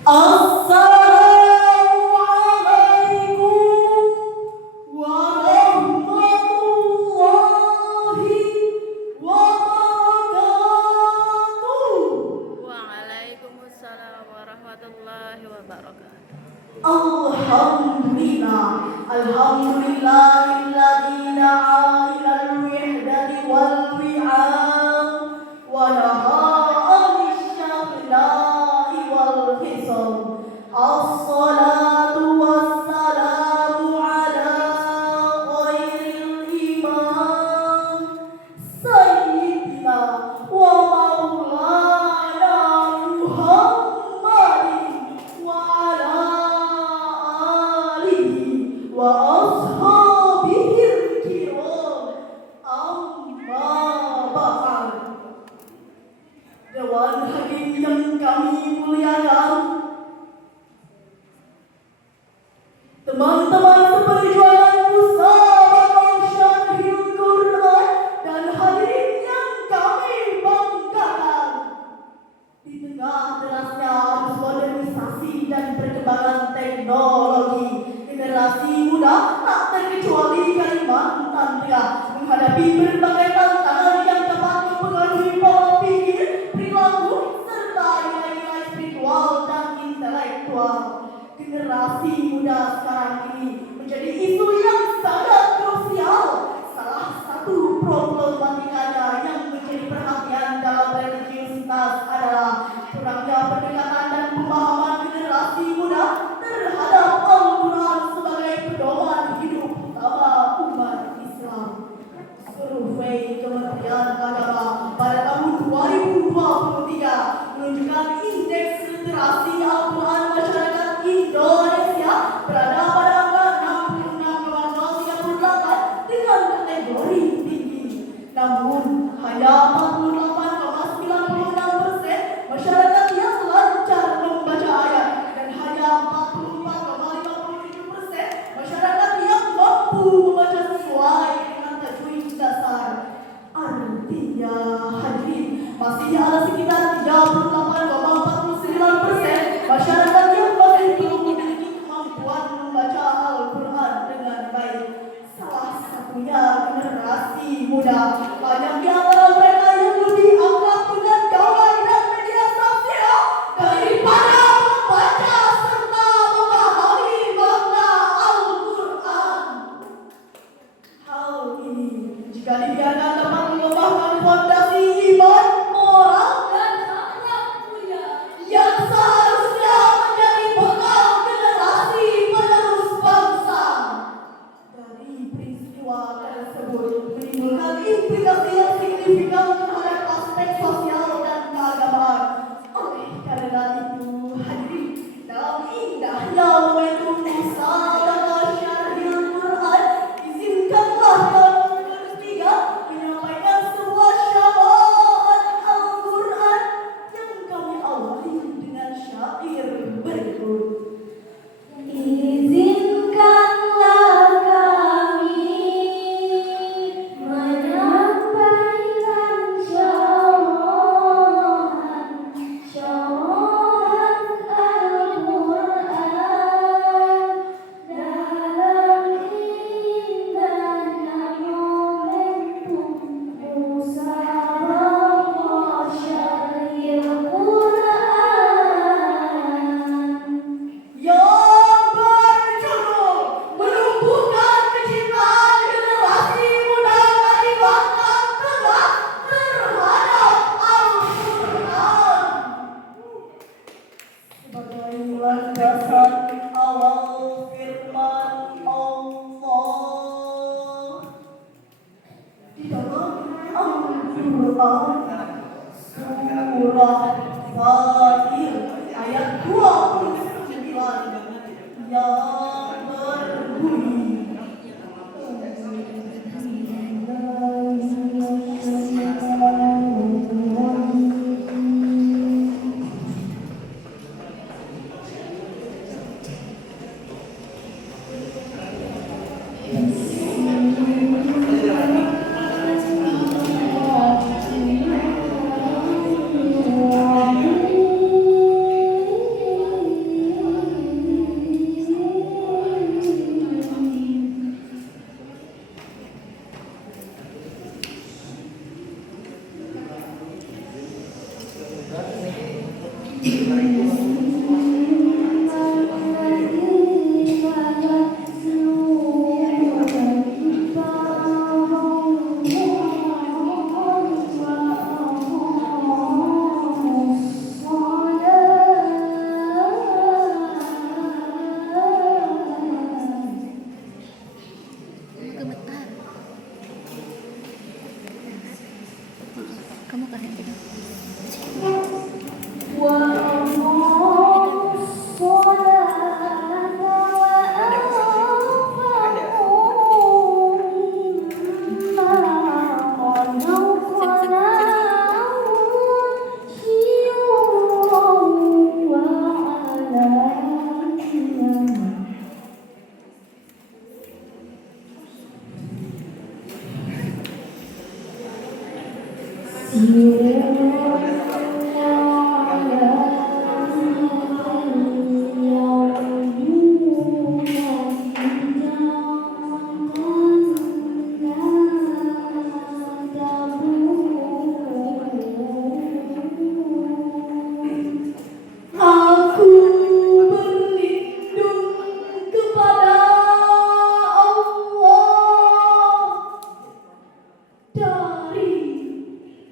Assalamualaikum warahmatullahi wabarakatuh. Waalaikumsalam warahmatullahi wabarakatuh. Alhamdulillahilladzi da'a ilal wihdati wal wi'am wa naha 'anil syaghla'i wal khisam. As-salatu wassalamu ala khairil imam sayyidina wa maulana Muhammadin wa ala alihi wa ashabihil kiram, amma ba'd. Dewan hadirin yang kami muliakan, teman-teman seperjuangan Musabaqah Syarhil Quran dan hadirin yang kami banggakan. Di tengah derasnya arus modernisasi dan perkembangan teknologi, generasi muda tak terkecuali Kalimantan Tengah menghadapi berbagai tantangan yang dapat mempengaruhi pola pikir, perilaku, serta nilai-nilai spiritual dan intelektual. Generasi muda sekarang ini menjadi isu yang sangat krusial. Salah satu problematikanya yang menjadi perhatian dalam religiusitas adalah kurangnya pendekatan dan pemahaman generasi muda terhadap Al-Quran sebagai pedoman hidup utama umat Islam. Survei Kementerian Agama pada tahun 2023 menunjukkan indeks literasi Al-Quran masyarakat Indonesia berada pada angka 66,038 dengan kategori tinggi. Namun hanya 48,96% masyarakat yang lancar membaca ayat dan hanya 44,57% masyarakat yang mampu membaca sesuai dengan tajwid dasar. Artinya hadirin, masih ada sekitar 38,49% masyarakat yang masih belum memiliki kemampuan membaca Al-Quran dengan baik. Salah satunya generasi muda. Banyak di antara mereka yang lebih akrab dengan gawai dan media sosial daripada membaca serta memahami makna Al-Quran. Hal ini jika dibiarkan dapat mengembangkan fondasi iman, moral, dan akhlak mulia yang seharusnya menjadi bekal generasi penerus bangsa. Dari peristiwa tersebut menimbulkan implikasi yang signifikan terhadap aspek sosial dan keagamaan. Oleh karena itu, hadirin, dalam indahnya momentum Musabaqah Syarhil Quran, izinkanlah kami bertiga menyampaikan sebuah syafaat Al-Quran yang kami awali dengan syair berikut. Izinkanlah kami menyampaikan syafaat Al-Quran dalam indahnya momentum Musabaqah Syarhil Quran yang berjudul menumbuhkan kecintaan generasi muda Kalimantan Tengah terhadap Al-Quran sebagai landasan awal firman Allah di dalam Al-Quran surah Fatir ayat 29 yang berbunyi Gemetar. Kamu kan yang pegang. Aku berlindung kepada Allah dari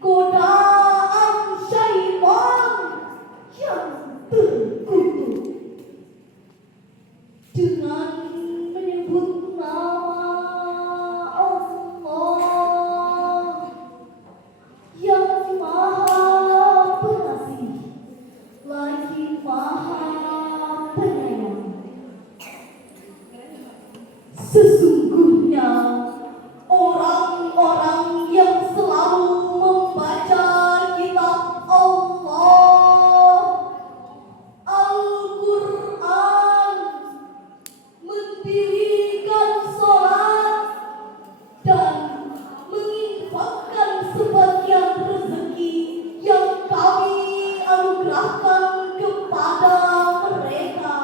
godaan syaitan yang terkutuk dengan menyebut nama Allah yang Maha Pengasih lagi Maha Penyayang. Sesungguhnya orang-orang yang selalu membaca kitab Allah, Al-Quran, mendirikan sholat dan menginfakkan sebagian rezeki yang kami anugerahkan kepada mereka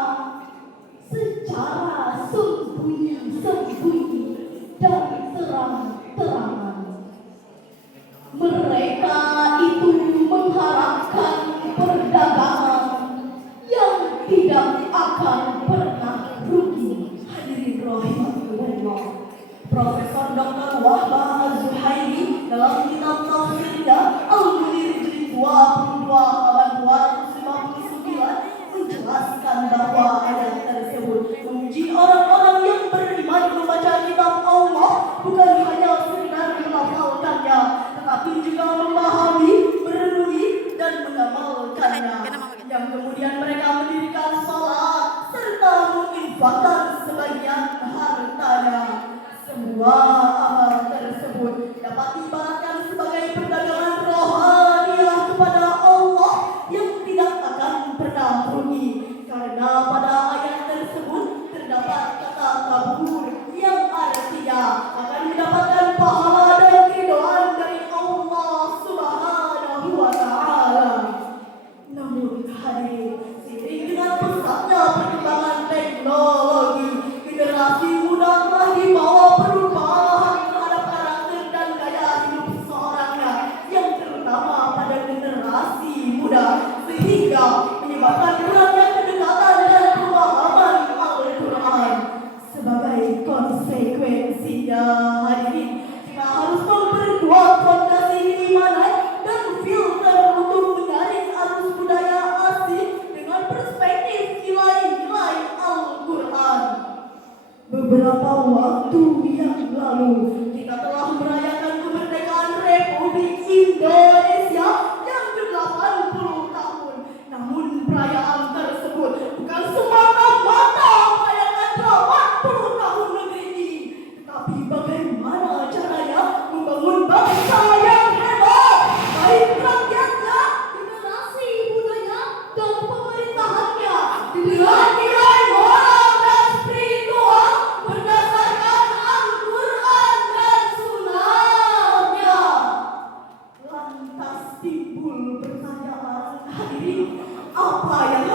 secara sembunyi-sembunyi dan terang-terangan. Mereka itu mengharapkan perdagangan yang tidak akan pernah rugi. Hadirin rahimakumullah. Profesor Dr. Wahbah Az-Zuhaili dalam kitab tafsirnya Al-Munir jilid 22 halaman 259 menjelaskan bahwa ayat tersebut memuji orang-orang yang beriman membaca kitab Allah bukan hanya sekedar melafalkannya, tetapi juga memahami, merenungi dan mengamalkannya, yang kemudian mereka mendirikan salat serta menginfakkan sebagian hartanya. Semua amal tersebut dapat diibaratkan sebagai perdagangan rohaniah kepada Allah yang tidak akan pernah rugi, karena pada ayat tersebut terdapat kata kabul yang artinya akan mendapatkan pahala dan keridhaan dari Allah Subhanahu wa Ta'ala. Namun hadirin, seiring dengan pesatnya perkembangan teknologi, generasi muda telah dibawa perubahan terhadap karakter dan gaya hidup seseorangnya, yang terutama pada generasi muda, sehingga menyebabkan kurangnya kedekatan dan pemahaman Al-Quran. Sebagai konsekuensinya, hadirin, kita harus memperkuat fondasi keimanan dan filter untuk menyaring arus budaya asing dengan perspektif nilai-nilai Al-Quran. Beberapa waktu yang lalu, kita telah merayakan kemerdekaan Republik Indonesia yang ke-80 tahun. Namun perayaan tersebut bukan semata-mata merayakan 80 tahun negeri ini, tetapi bagaimana caranya membangun bangsa yang hebat, baik rakyatnya, generasi mudanya, dan pemerintahannya dengan nilai moral dan spiritual berdasarkan Al-Quran dan Sunnahnya. Lantas timbul pertanyaan, hadirin, apa yang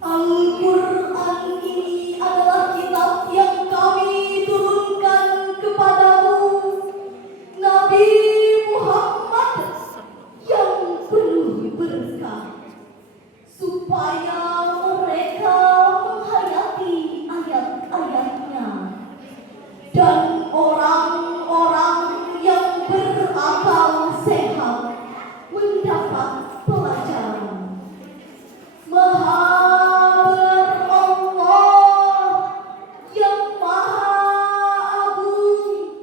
Al-Quran ini adalah kitab yang kami turunkan kepadamu, Nabi Muhammad yang penuh berkah, supaya mereka menghayati ayat-ayatnya, dan orang-orang yang berakal sehat mendapat pelajaran. Maha Allah yang maha agung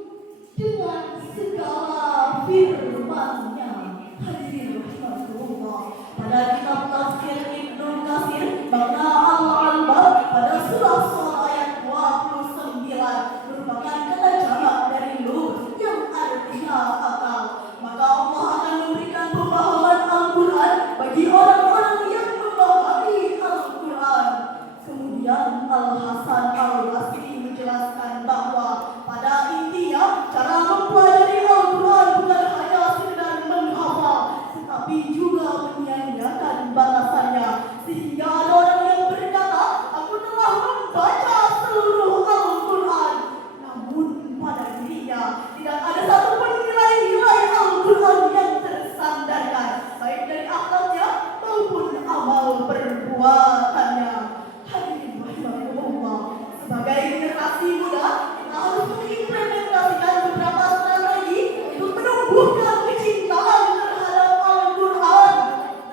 dengan segala firman-Nya. Hadirin rahimakumullah, pada kitab tafsir Ibnu Katsir makna al-albab pada surah Shad ayat 29 merupakan kata jamak dari lub yang artinya akal. Maka Allah akan memberikan pemahaman Al-Quran bagi orang-orang yang memahami Al-Quran. Kemudian Al-Hasan Al-Basri menjelaskan bahwa pada intinya cara mempelajari Al-Quran bukan hanya sekedar menghafal, tetapi juga menyanyiakan balasannya. Sehingga ada orang yang berkata, aku telah membaca seluruh Al-Quran, namun pada dirinya tidak ada satupun nilai-nilai Al-Quran yang tersandarkan, baik dari akhlaknya maupun amal perbuatannya. Hadirin rahimakumullah, sebagai generasi muda kita harus mengimplementasikan beberapa strategi untuk menumbuhkan kecintaan terhadap Al-Quran.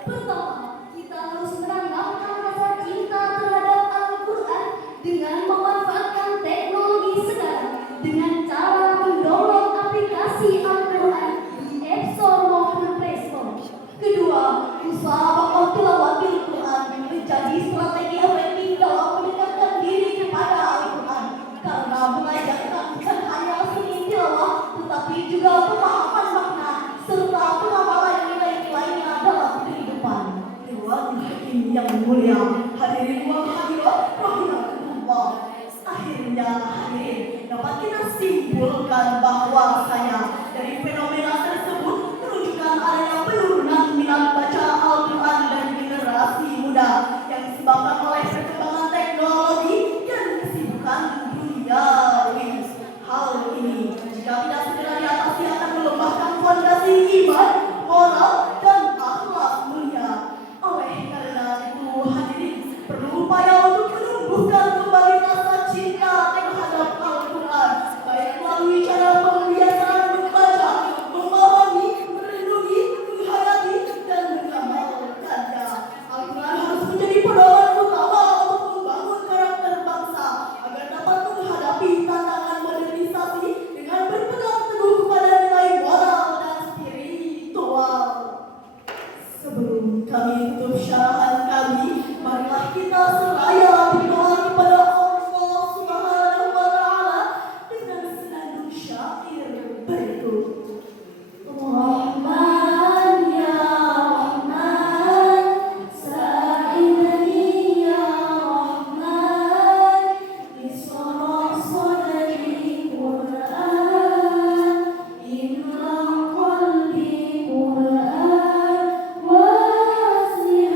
Pertama, kita harus menanamkan rasa cinta terhadap Al-Quran dengan memanfaatkan teknologi sekarang dengan cara mendownload aplikasi Al-Quran di App Store maupun Play Store. Kedua, musabaqah tilawatil Quran menjadi strategi efektif dalam mendekatkan diri kepada Al-Quran, karena mengajarkan bukan hanya seni tilawah tetapi juga pemahaman makna serta pengamalan nilai-nilainya dalam kehidupan. Dewan Hakim yang mulia, hadirin wa hadirat rahimakumullah. Akhirnya hadirin, dapat kita simpulkan bahwasanya dari fenomena tersebut menunjukkan adanya penurunan minat baca Al-Quran dan generasi muda yang disebabkan oleh perkembangan teknologi dan kesibukan duniawi. Hal ini jika tidak segera diatasi akan melemahkan fondasi iman, moral, dan akhlak mulia. Oleh karena itu hadirin, perlu upaya untuk menumbuhkan kembali rasa cinta terhadap Al-Quran, baik melalui cara pembiasaan membaca, memahami, merenungi, menghayati, dan mengamalkannya. Al-Quran harus menjadi pedoman utama untuk membangun karakter bangsa agar dapat menghadapi tantangan modernisasi dengan berpegang teguh kepada nilai moral dan spiritual. Sebelum kami tutup syarahan kami, marilah kita seraya berdoa kepada Allah Subhanahu wa Ta'ala dengan senandung syair berikut. Rahman ya Rahman, sa'idni ya Rahman, isra sadri Quran, imla qalbi Quran, wasi'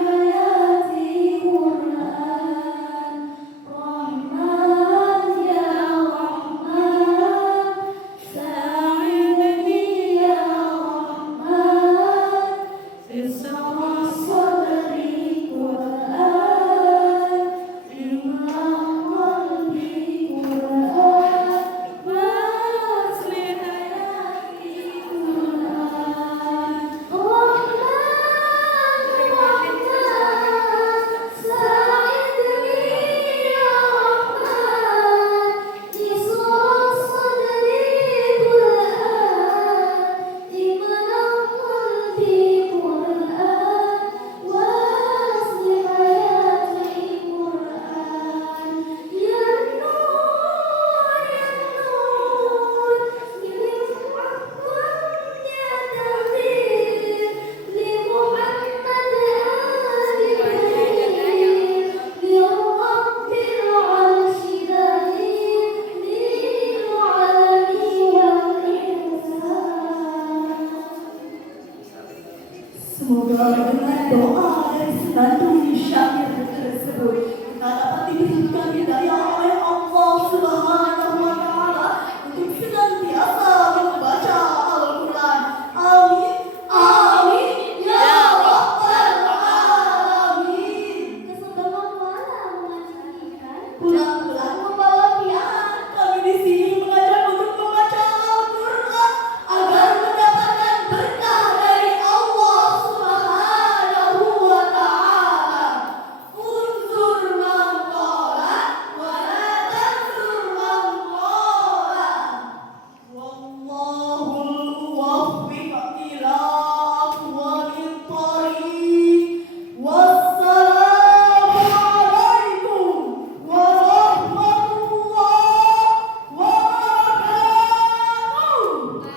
Semoga dengan doa dari senandung syakir tersebut kita dapat diberi